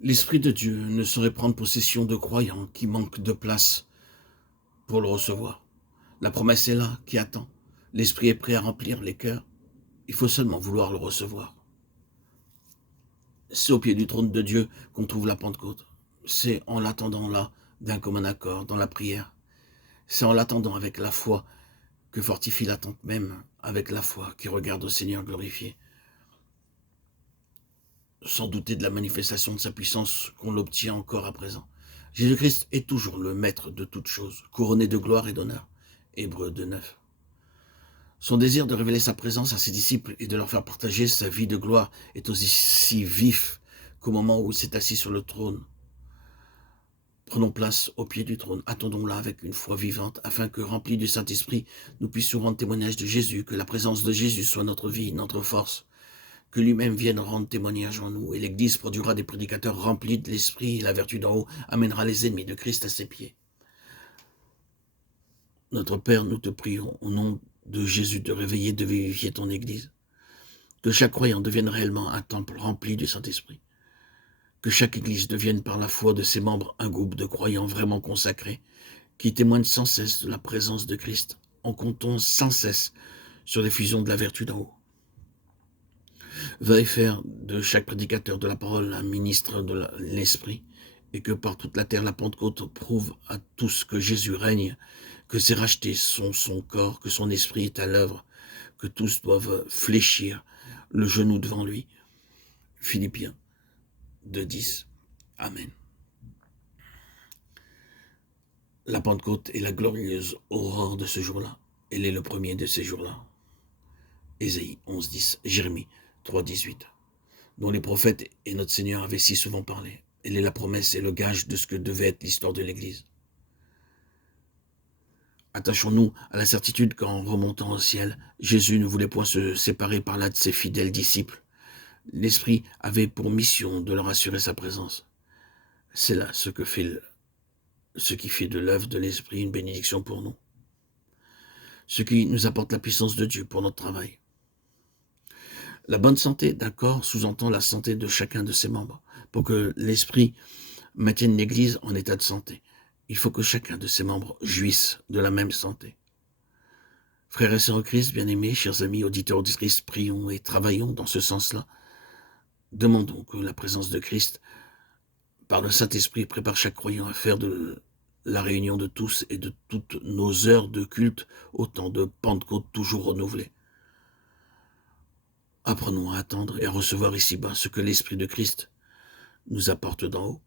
L'Esprit de Dieu ne saurait prendre possession de croyants qui manquent de place pour le recevoir. La promesse est là, qui attend. L'Esprit est prêt à remplir les cœurs. Il faut seulement vouloir le recevoir. C'est au pied du trône de Dieu qu'on trouve la Pentecôte. C'est en l'attendant là, d'un commun accord, dans la prière. C'est en l'attendant avec la foi que fortifie l'attente même, avec la foi qui regarde au Seigneur glorifié. Sans douter de la manifestation de sa puissance qu'on l'obtient encore à présent. Jésus-Christ est toujours le maître de toutes choses, couronné de gloire et d'honneur. Hébreux 2:9. Son désir de révéler sa présence à ses disciples et de leur faire partager sa vie de gloire est aussi vif qu'au moment où il s'est assis sur le trône. Prenons place au pied du trône, attendons-la avec une foi vivante, afin que, remplis du Saint-Esprit, nous puissions rendre témoignage de Jésus, que la présence de Jésus soit notre vie, notre force, que lui-même vienne rendre témoignage en nous, et l'Église produira des prédicateurs remplis de l'Esprit, et la vertu d'en haut amènera les ennemis de Christ à ses pieds. Notre Père, nous te prions, au nom de Jésus, de réveiller, de vivifier ton Église, que chaque croyant devienne réellement un temple rempli du Saint-Esprit, que chaque Église devienne par la foi de ses membres un groupe de croyants vraiment consacrés, qui témoignent sans cesse de la présence de Christ, en comptant sans cesse sur l'effusion de la vertu d'en haut. Veuille faire de chaque prédicateur de la parole un ministre de l'Esprit, et que par toute la terre la Pentecôte prouve à tous que Jésus règne, que ses rachetés sont son corps, que son esprit est à l'œuvre, que tous doivent fléchir le genou devant lui. Philippiens 2:10. Amen. La Pentecôte est la glorieuse aurore de ce jour-là. Elle est le premier de ces jours-là. Ésaïe 11:10, Jérémie 3:18, dont les prophètes et notre Seigneur avaient si souvent parlé. Elle est la promesse et le gage de ce que devait être l'histoire de l'Église. Attachons-nous à la certitude qu'en remontant au ciel, Jésus ne voulait point se séparer par là de ses fidèles disciples. L'Esprit avait pour mission de leur assurer sa présence. C'est là ce qui fait de l'œuvre de l'Esprit une bénédiction pour nous. Ce qui nous apporte la puissance de Dieu pour notre travail. La bonne santé d'un corps sous-entend la santé de chacun de ses membres. Pour que l'Esprit maintienne l'Église en état de santé, il faut que chacun de ses membres jouisse de la même santé. Frères et sœurs en Christ, bien-aimés, chers amis, auditeurs, auditrices, prions et travaillons dans ce sens-là. Demandons que la présence de Christ, par le Saint-Esprit, prépare chaque croyant à faire de la réunion de tous et de toutes nos heures de culte autant de Pentecôte toujours renouvelées. Apprenons à attendre et à recevoir ici-bas ce que l'Esprit de Christ nous apporte d'en haut.